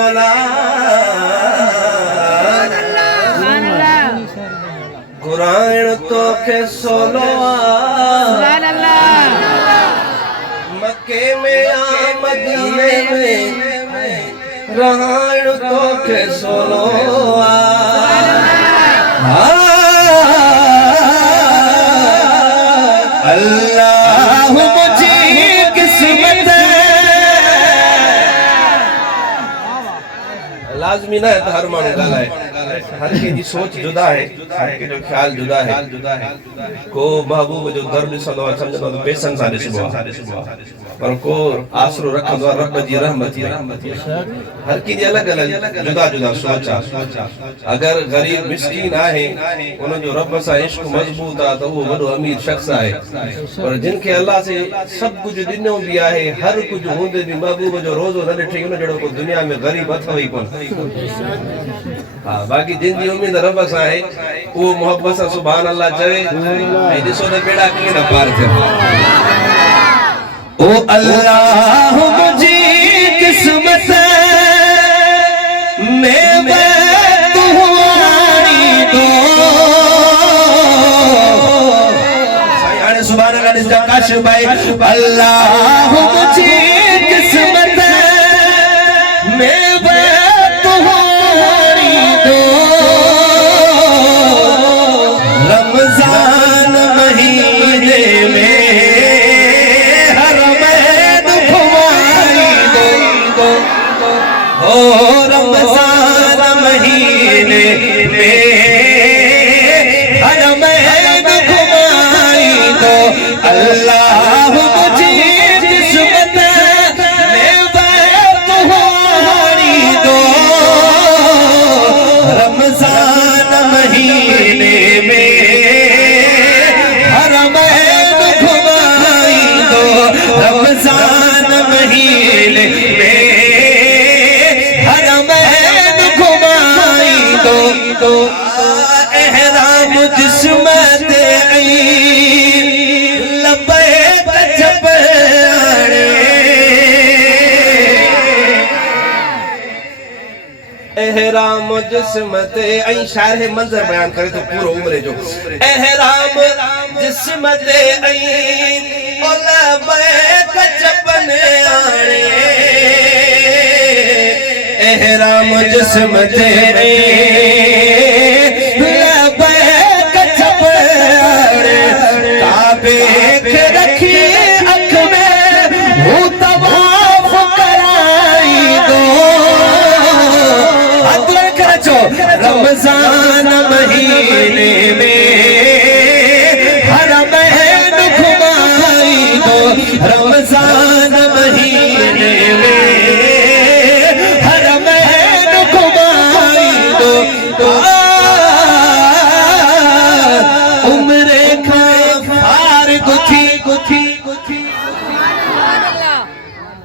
मौला कुरान तो के सोलो मक्के में आ मदीने में रहन तो के सोलो अल्लाह मुझे किस्मत लाजमी ना है तो हर मानू गाला है हर की सोच जुदा है हर के जो ख्याल जुदा है को महबूब जो दर्द सलो समझो तो बेसन सारे सुबह पर को आसरो रखंदो रब जी रहमत हर की अलग अलग जुदा जुदा सोचा अगर गरीब मिस्कीन है उन जो रब सा इश्क मजबूत आ तो वो बड़ो अमीर शख्स है और जिनके अल्लाह से सब कुछ दिनो भी है हर कुछ होंदे भी महबूब जो रोजो न ॾिठे उन जड़ो को दुनिया में गरीब अथव ही कोन हां बाकी जिन जी उम्मीद रब सा है वो मोहब्बत सा सुभान अल्लाह चवे ऐं ॾिसो त बेड़ा कीअं न पार थिया ओ अल्लाह मुझी किस्मत में तुम्हारी दो सुभान अल्लाह काश भाई अल्लाह मुझी किस्मत में तुम्हारी दो रमजान महीने में ओ रमजान महीने में हर महब घुमाई दो अल्लाह मुझे किस्मत में तुम्हारी दो रमजान महीने में हर महब घुमाई दो रमजान महीने में तो एहराम जिस्म ते लबे कचपड़े एहराम जिस्म ते शायर मंजर बयान करे तो पूरो उम्र जो एहराम जिस्म ते लबे कचपड़े एहराम जिस्म ते काबे के रखी अख में वो तवाफ कराई दो अदर कर जो रमजान महीने में हर महब घुमाई दो रमजान महीने में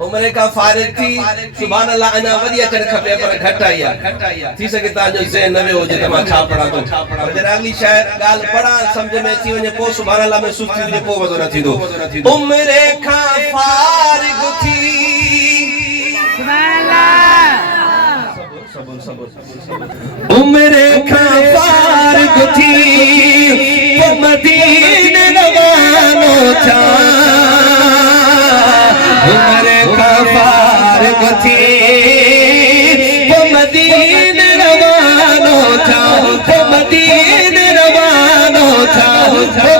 उम्र का फारिग थी सुभान अल्लाह अना वदी अचण खपे पर घट आई थी सके ता जो ज़हन नवे हो जे तमा छा पढ़ा तो जरा अगली शायद गाल पढ़ा समझ में अची वने पो सुभान अल्लाह में सुस्ती जे पो वदो न थींदो उम्र का फारिग थी सुभान अल्लाह उम्र का फारिग थी वो मदीने रवानो था उम्र का फारिग थी वो मदीने रवानो था वो मदीने रवानो था वो